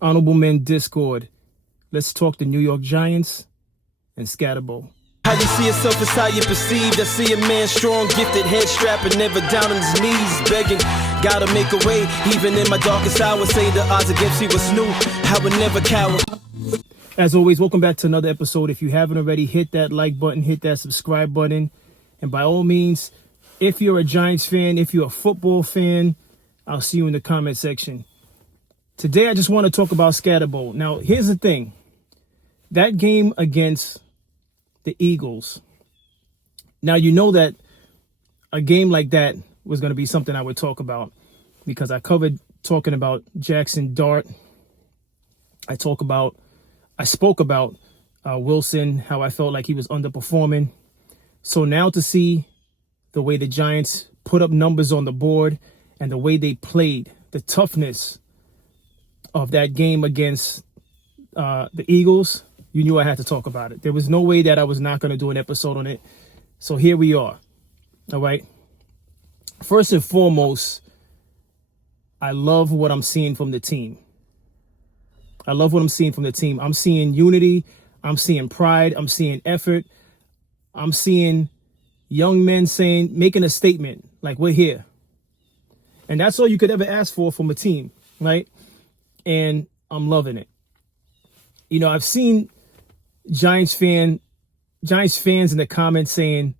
Honorable Men Discord. Let's talk the New York Giants and Skattebo. How you see yourself is how you perceived. I see a man strong, gifted, head strapping, never down on his knees, begging. Gotta make a way, even in my darkest hour. Say the odds against me was new. I would never cower. As always, welcome back to another episode. If you haven't already, hit that like button, hit that subscribe button. And by all means, if you're a Giants fan, if you're a football fan, I'll see you in the comment section. Today, I just want to talk about Skattebo. Now, here's the thing. That game against the Eagles. Now, you know that a game like that was going to be something I would talk about because I covered talking about Jackson Dart. I spoke about Wilson, how I felt like he was underperforming. So now to see the way the Giants put up numbers on the board and the way they played, the toughness of that game against the Eagles, you knew I had to talk about it. There was no way that I was not going to do an episode on it. So here we are. All right. First and foremost, I love what I'm seeing from the team. I'm seeing unity. I'm seeing pride. I'm seeing effort. I'm seeing young men making a statement like we're here. And that's all you could ever ask for from a team, right? And I'm loving it. You know, I've seen Giants fans in the comments saying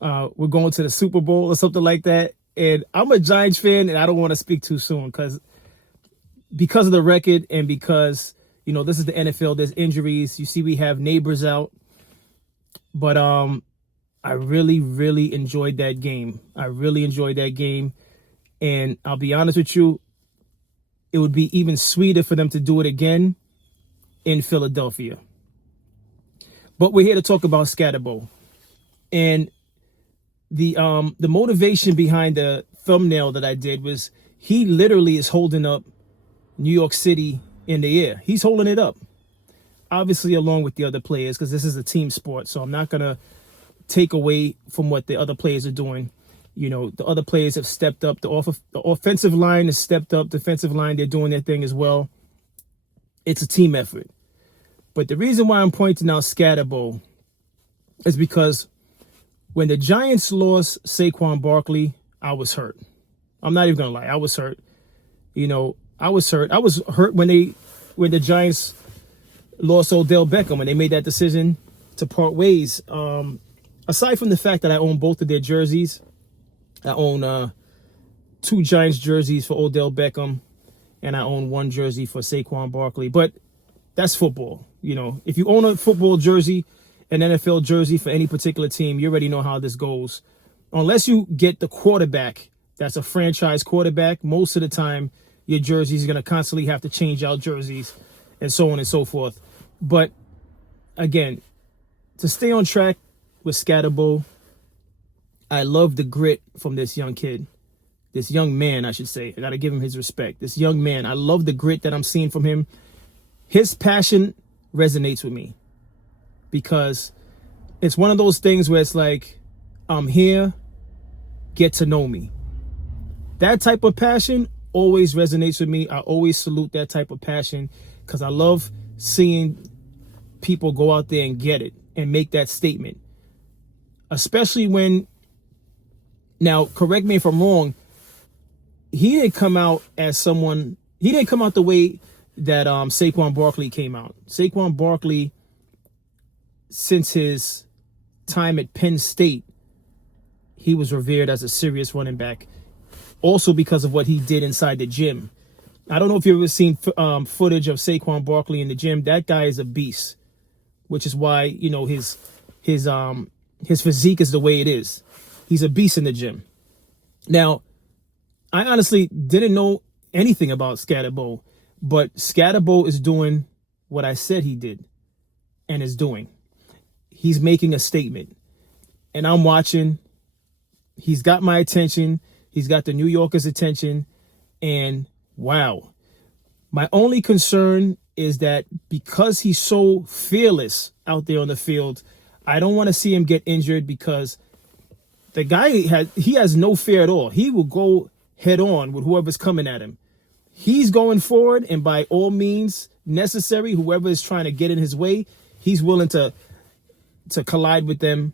we're going to the Super Bowl or something like that. And I'm a Giants fan, and I don't want to speak too soon because of the record and because, you know, this is the NFL. There's injuries. You see, we have neighbors out. But I really, really enjoyed that game. And I'll be honest with you, it would be even sweeter for them to do it again in Philadelphia. But we're here to talk about Skattebo. And the motivation behind the thumbnail that I did was he literally is holding up New York City in the air. He's holding it up. Obviously, along with the other players, because this is a team sport. So I'm not going to take away from what the other players are doing. You know, the other players have stepped up. The offensive line has stepped up. Defensive line, they're doing their thing as well. It's a team effort. But the reason why I'm pointing out Skattebo is because when the Giants lost Saquon Barkley, I was hurt. I'm not even going to lie. I was hurt. You know, I was hurt. I was hurt when the Giants lost Odell Beckham when they made that decision to part ways. Aside from the fact that I own both of their jerseys, I own 2 Giants jerseys for Odell Beckham, and I own 1 jersey for Saquon Barkley. But that's football. You know, if you own a football jersey, an NFL jersey for any particular team, you already know how this goes. Unless you get the quarterback that's a franchise quarterback, most of the time your jerseys are going to constantly have to change out jerseys and so on and so forth. But again, to stay on track with Skattebo, I love the grit from this young kid. This young man, I should say. I got to give him his respect. This young man, I love the grit that I'm seeing from him. His passion resonates with me because it's one of those things where it's like, I'm here, get to know me. That type of passion always resonates with me. I always salute that type of passion because I love seeing people go out there and get it and make that statement. Especially when, now correct me if I'm wrong, he didn't come out the way that Saquon Barkley came out. Saquon Barkley, since his time at Penn State, he was revered as a serious running back. Also because of what he did inside the gym. I don't know if you've ever seen footage of Saquon Barkley in the gym. That guy is a beast, which is why, you know, his physique is the way it is. He's a beast in the gym. Now, I honestly didn't know anything about Skattebo, but Skattebo is doing what I said he did and is doing. He's making a statement, and I'm watching. He's got my attention. He's got the New Yorkers' attention, and wow. My only concern is that because he's so fearless out there on the field, I don't want to see him get injured because the guy has no fear at all. He will go head on with whoever's coming at him. he's going forward, and by all means necessary, whoever is trying to get in his way, he's willing to collide with them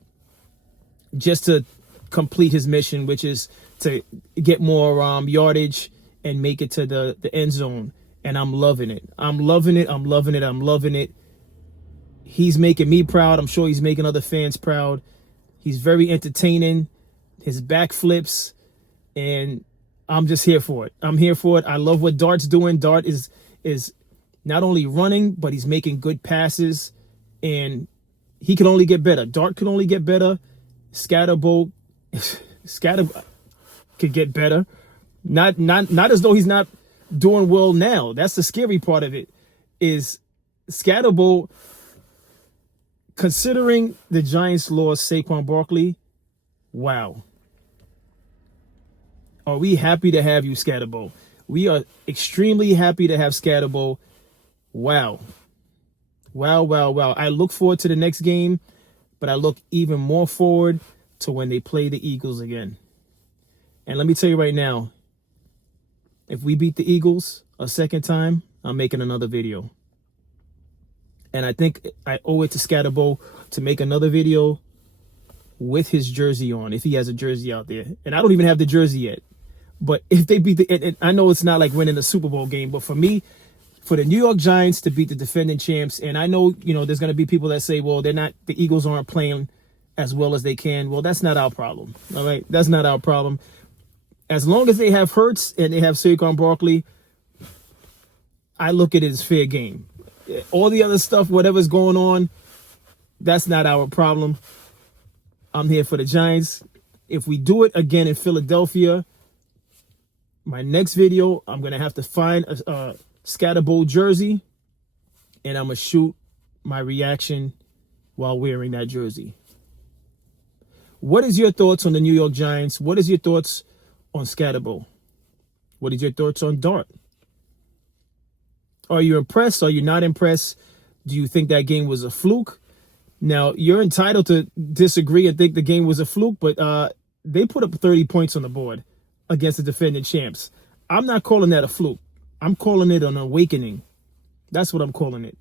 just to complete his mission, which is to get more yardage and make it to the end zone. And I'm loving it. I'm loving it. I'm loving it. I'm loving it. He's making me proud. I'm sure he's making other fans proud. He's very entertaining. His backflips, and I'm just here for it. I'm here for it. I love what Dart's doing. Dart is not only running, but he's making good passes, and he can only get better. Dart can only get better. Skattebo could get better. Not as though he's not doing well now. That's the scary part of it. Is Skattebo, considering the Giants lost Saquon Barkley, wow. Are we happy to have you, Skattebo? We are extremely happy to have Skattebo. Wow. Wow, wow, wow. I look forward to the next game, but I look even more forward to when they play the Eagles again. And let me tell you right now, if we beat the Eagles a second time, I'm making another video. And I think I owe it to Skattebo to make another video with his jersey on, if he has a jersey out there. And I don't even have the jersey yet. But if they beat and I know it's not like winning the Super Bowl game, but for me, for the New York Giants to beat the defending champs, and I know, there's going to be people that say, well, the Eagles aren't playing as well as they can. Well, that's not our problem. All right. That's not our problem. As long as they have Hurts and they have Saquon Barkley, I look at it as fair game. All the other stuff, whatever's going on, that's not our problem. I'm here for the Giants. If we do it again in Philadelphia, my next video, I'm going to have to find a Skattebo jersey, and I'm going to shoot my reaction while wearing that jersey. What is your thoughts on the New York Giants? What is your thoughts on Skattebo? What is your thoughts on Dart? Are you impressed? Are you not impressed? Do you think that game was a fluke? Now, you're entitled to disagree and think the game was a fluke, but they put up 30 points on the board against the defending champs. I'm not calling that a fluke. I'm calling it an awakening. That's what I'm calling it.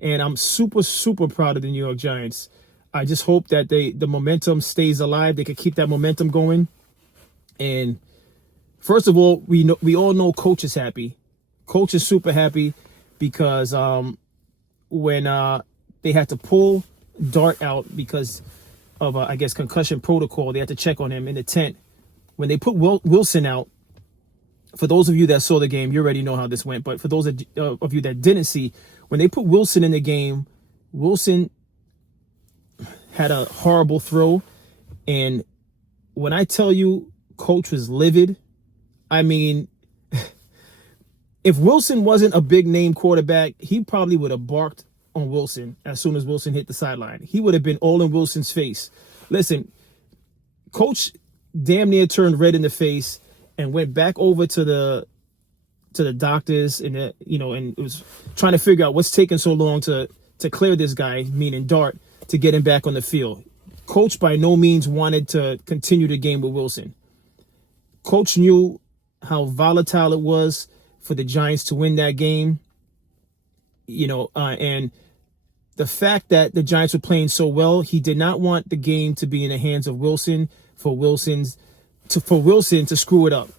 And I'm super, super proud of the New York Giants. I just hope that the momentum stays alive. They can keep that momentum going. And first of all, we all know Coach is happy. Coach is super happy because when they had to pull Dart out because of, I guess, concussion protocol, they had to check on him in the tent. When they put Wilson out, for those of you that saw the game, you already know how this went. But for those of you that didn't see, when they put Wilson in the game, Wilson had a horrible throw. And when I tell you Coach was livid, I mean, if Wilson wasn't a big name quarterback, he probably would have barked on Wilson as soon as Wilson hit the sideline. He would have been all in Wilson's face. Listen, Coach damn near turned red in the face and went back over to the doctors and and it was trying to figure out what's taking so long to clear this guy, meaning Dart, to get him back on the field. Coach by no means wanted to continue the game with Wilson. Coach knew how volatile it was for the Giants to win that game. And the fact that the Giants were playing so well, he did not want the game to be in the hands of Wilson for Wilson to screw it up.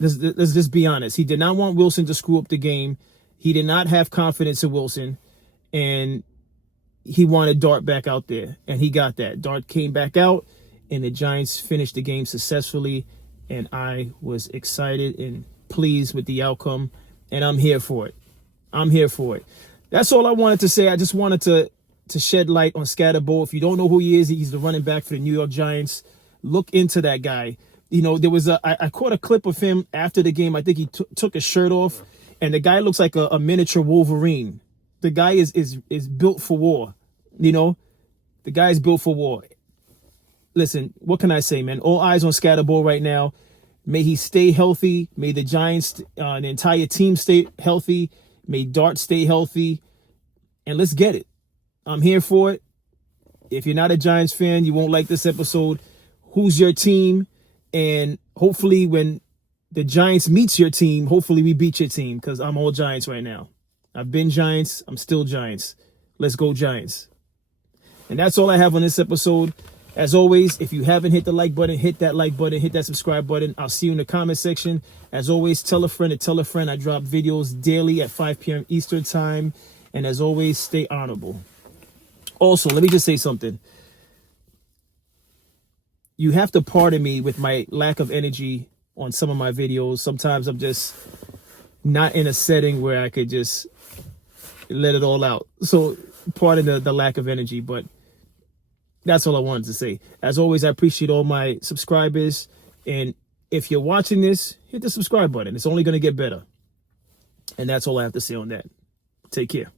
Let's just be honest. He did not want Wilson to screw up the game. He did not have confidence in Wilson, and he wanted Dart back out there, and he got that. Dart came back out, and the Giants finished the game successfully, and I was excited and pleased with the outcome, and I'm here for it. I'm here for it. That's all I wanted to say. I just wanted to shed light on Skattebo. If you don't know who he is, he's the running back for the New York Giants. Look into that guy. There was I caught a clip of him after the game. I think he took his shirt off, and the guy looks like a miniature Wolverine. The guy is built for war. The guy is built for war. Listen, what can I say, man? All eyes on Skattebo right now. May he stay healthy. May the Giants, the entire team stay healthy. May Dart stay healthy. And let's get it. I'm here for it. If you're not a Giants fan, you won't like this episode. Who's your team? And hopefully when the Giants meets your team, hopefully we beat your team, because I'm all Giants right now. I've been Giants. I'm still Giants. Let's go Giants. And that's all I have on this episode. As always, if you haven't hit the like button, hit that like button, hit that subscribe button. I'll see you in the comment section. As always, tell a friend to tell a friend. I drop videos daily at 5 p.m. Eastern time. And as always, stay honorable. Also, let me just say something. You have to pardon me with my lack of energy on some of my videos. Sometimes I'm just not in a setting where I could just let it all out. So pardon the lack of energy, but that's all I wanted to say. As always, I appreciate all my subscribers. And if you're watching this, hit the subscribe button. It's only going to get better. And that's all I have to say on that. Take care.